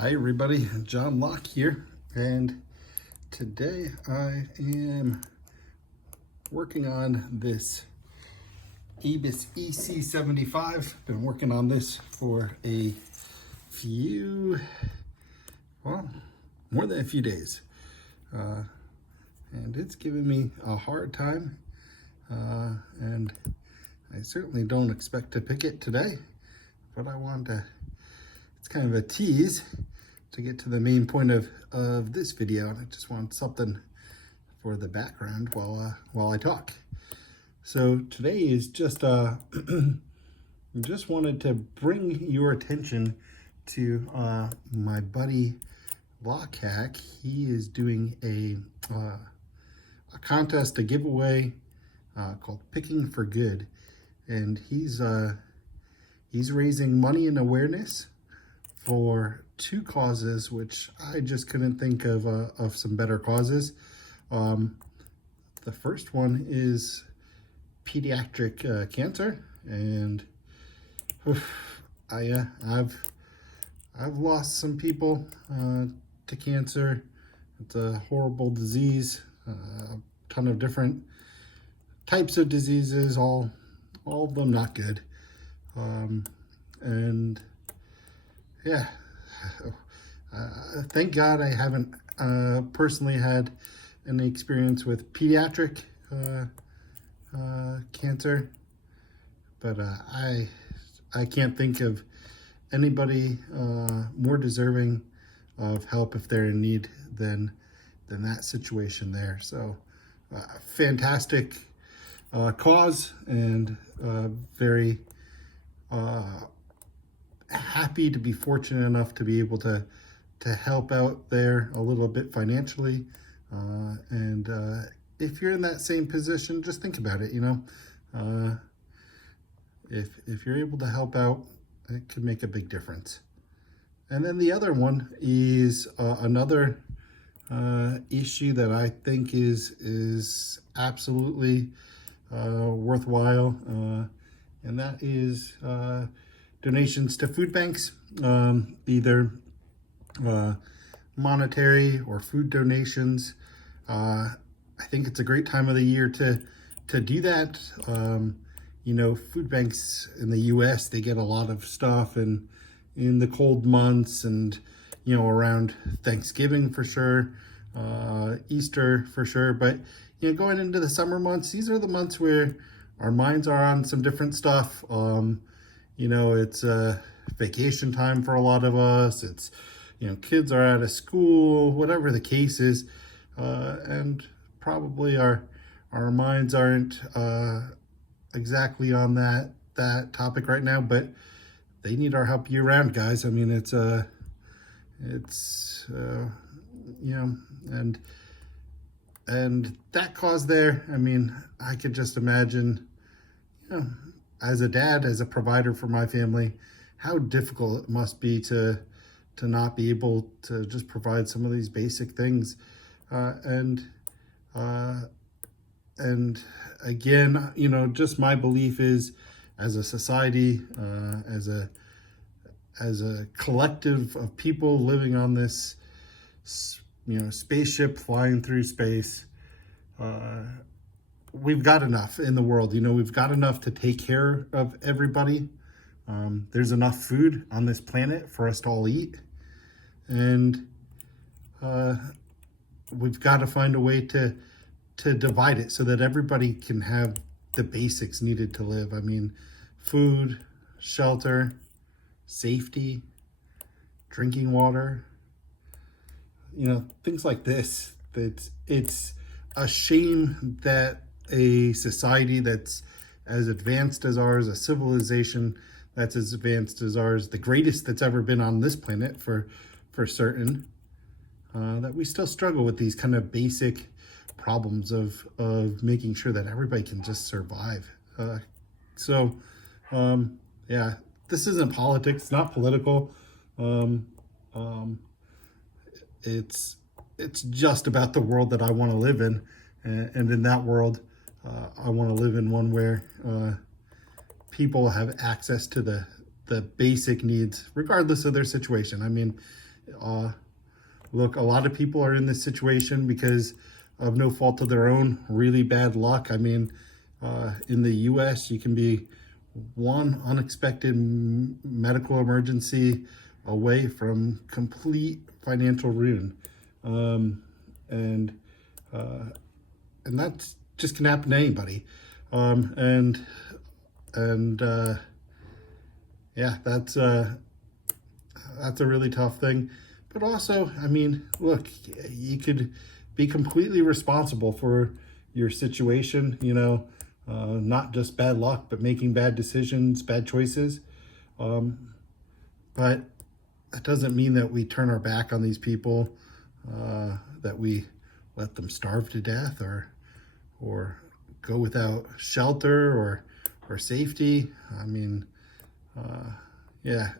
Hi everybody, John Locke here, and today I am working on this Ebis EC75. Been working on this for a few, well, more than a few days, and it's given me a hard time, and I certainly don't expect to pick it today, but I want to, it's kind of a tease to get to the main point of this video, and I just want something for the background while I talk. So today is just just wanted to bring your attention to my buddy Lockhack. He is doing a contest, a giveaway called Picking for Good, and he's raising money and awareness for two causes, which I just couldn't think of some better causes. The first one is pediatric cancer, and I've lost some people to cancer. It's a horrible disease, a ton of different types of diseases, all of them not good, and yeah. Thank God I haven't personally had any experience with pediatric cancer, but I can't think of anybody more deserving of help if they're in need than that situation there. So fantastic cause, and very happy to be fortunate enough to be able to help out there a little bit financially, and if you're in that same position, just think about it. If you're able to help out, it could make a big difference. And then the other one is another issue that I think is absolutely worthwhile, and that is donations to food banks, either monetary or food donations. I think it's a great time of the year to do that. Food banks in the US, they get a lot of stuff in the cold months, and around Thanksgiving for sure, Easter for sure, but going into the summer months, these are the months where our minds are on some different stuff. It's vacation time for a lot of us. It's, kids are out of school, whatever the case is. And probably our minds aren't exactly on that topic right now, but they need our help year round, guys. I mean, and that cause there, I mean, I could just imagine, as a dad, as a provider for my family, how difficult it must be to not be able to just provide some of these basic things. And again, just my belief is, as a society, as a collective of people living on this, spaceship flying through space, we've got enough in the world. We've got enough to take care of everybody. There's enough food on this planet for us to all eat. And we've got to find a way to divide it so that everybody can have the basics needed to live. I mean, food, shelter, safety, drinking water, things like this. It's a shame that a society that's as advanced as ours, a civilization that's as advanced as ours, the greatest that's ever been on this planet for certain, that we still struggle with these kind of basic problems of making sure that everybody can just survive. Yeah, this isn't politics, it's not political. It's just about the world that I want to live in, and in that world, I want to live in one where people have access to the basic needs, regardless of their situation. I mean, Look, a lot of people are in this situation because of no fault of their own, really bad luck. I mean, in the US, you can be one unexpected medical emergency away from complete financial ruin. And that's just can happen to anybody. Yeah, that's a really tough thing. But also, I mean, look, you could be completely responsible for your situation, you know, not just bad luck, but making bad decisions, bad choices. But that doesn't mean that we turn our back on these people, that we let them starve to death or go without shelter or safety. I mean, yeah,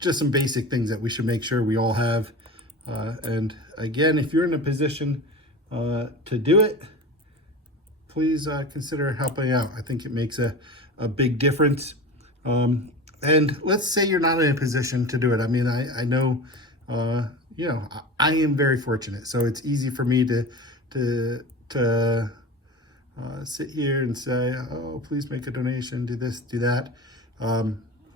just some basic things that we should make sure we all have. And again, if you're in a position to do it, please consider helping out. I think it makes a big difference. And let's say you're not in a position to do it. I mean, I know, you know, I am very fortunate. So it's easy for me to sit here and say, oh, please make a donation, do this, do that.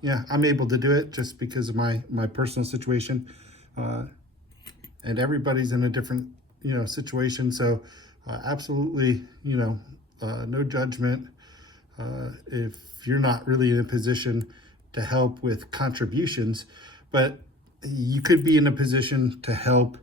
Yeah, I'm able to do it just because of my personal situation. And everybody's in a different, you know, situation. So absolutely, you know, no judgment. If you're not really in a position to help with contributions, but you could be in a position to help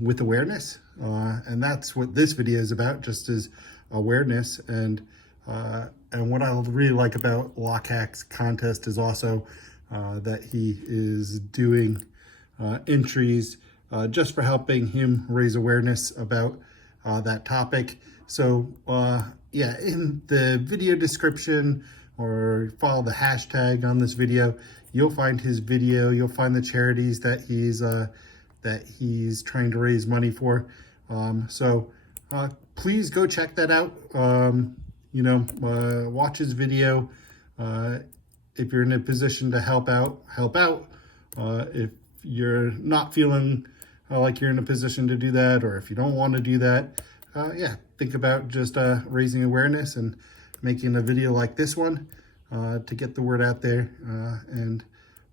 with awareness. And that's what this video is about, just as awareness. And what I really like about LockHack's contest is also that he is doing entries just for helping him raise awareness about that topic. So yeah, in the video description, or follow the hashtag on this video, you'll find his video, you'll find the charities that he's trying to raise money for. So please go check that out. You know, watch his video. If you're in a position to help out, help out. If you're not feeling like you're in a position to do that, or if you don't want to do that, yeah, think about just raising awareness and making a video like this one to get the word out there. And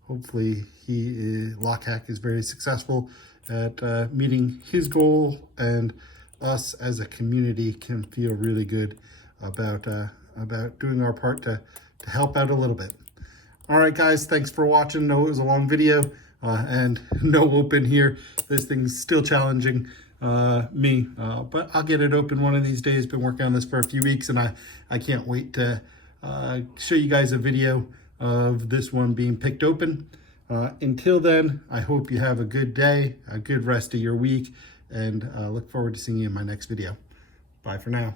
hopefully LockHack is very successful at meeting his goal, and us as a community can feel really good about doing our part to help out a little bit. All right, guys, thanks for watching. No, it was a long video and no open here. This thing's still challenging me, but I'll get it open one of these days. Been working on this for a few weeks, and I can't wait to show you guys a video of this one being picked open. Until then, I hope you have a good day, a good rest of your week, and look forward to seeing you in my next video. Bye for now.